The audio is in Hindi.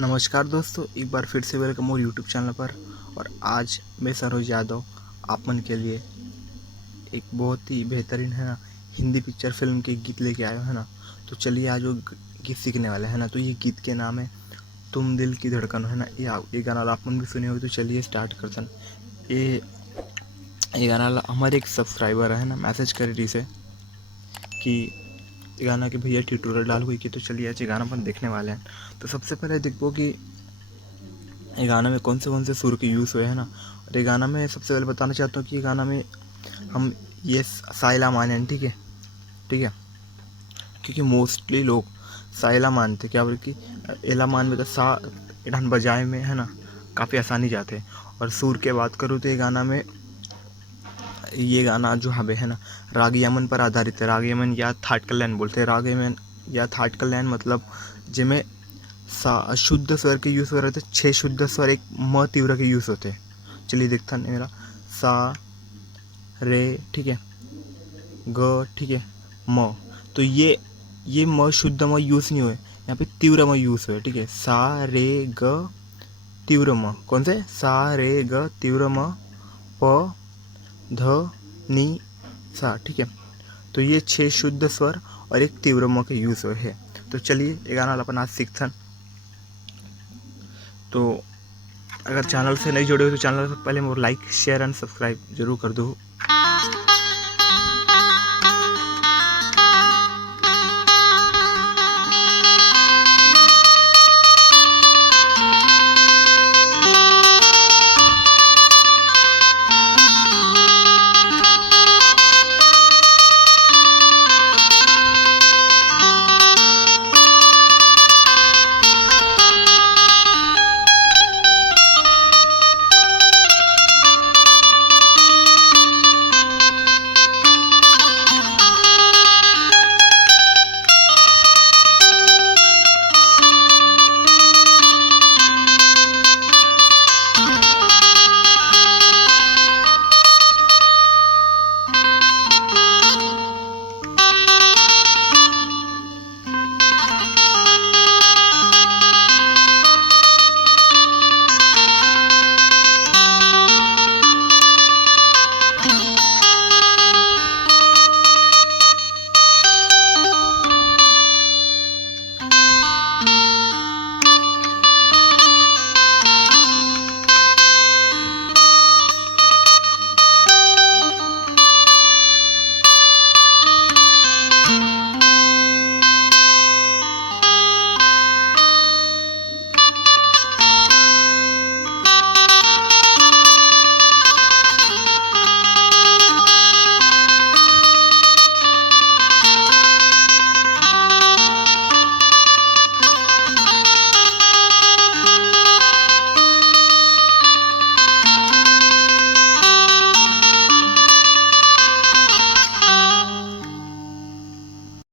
नमस्कार दोस्तों, एक बार फिर से वेलकम मोर यूट्यूब चैनल पर। और आज मैं सरोज यादव आप मन के लिए एक बहुत ही बेहतरीन है ना हिंदी पिक्चर फिल्म के गीत लेके आया है ना। तो चलिए आज वो गीत सीखने वाले हैं ना। तो ये गीत के नाम है तुम दिल की धड़कन है ना। ये गाना आप मन भी सुने हो। तो चलिए स्टार्ट करते हैं। ये ये गाना हमारे एक सब्सक्राइबर है ना मैसेज करे रही से कि ये गाना के भैया ट्यूटोरियल डाल हुई कि। तो चलिए आज ये गाना अपन देखने वाले हैं। तो सबसे पहले देखो कि ये गाना में कौन से सुर के यूज़ हुए हैं ना। और ये गाना में सबसे पहले बताना चाहता हूँ कि ये गाना में हम ये साइला माने, ठीक है ठीक है। क्योंकि मोस्टली लोग साइला मानते क्या बोले कि एला मान में तो सा इधन बजाए में है ना काफ़ी आसानी जाते हैं। और सुर के बात करूँ तो ये गाना जो हमें है ना राग यमन पर आधारित है। राग यमन या थाट कल्याण बोलते हैं। राग यमन या थाट कल्याण मतलब जिसमें सा शुद्ध स्वर के यूज़ हो रहे थे। 6 शुद्ध स्वर एक म तीव्र के यूज़ होते हैं। चलिए देखता है मेरा सा रे, ठीक है, ग, ठीक है, म। तो ये म शुद्ध म यूज़ नहीं हुए, यहाँ पे तीव्र म यूज़ हुए, ठीक है। सा रे ग तीव्र म, कौन से सा रे ग तीव्र म प ध नी सा, ठीक है। तो ये 6 शुद्ध स्वर और एक तीव्र म के यूज़ हुए हैं। तो चलिए ये गाना अपन आज सीखते हैं। तो अगर चैनल से नहीं जुड़े हो तो चैनल पर पहले more like share and subscribe जरूर कर दो।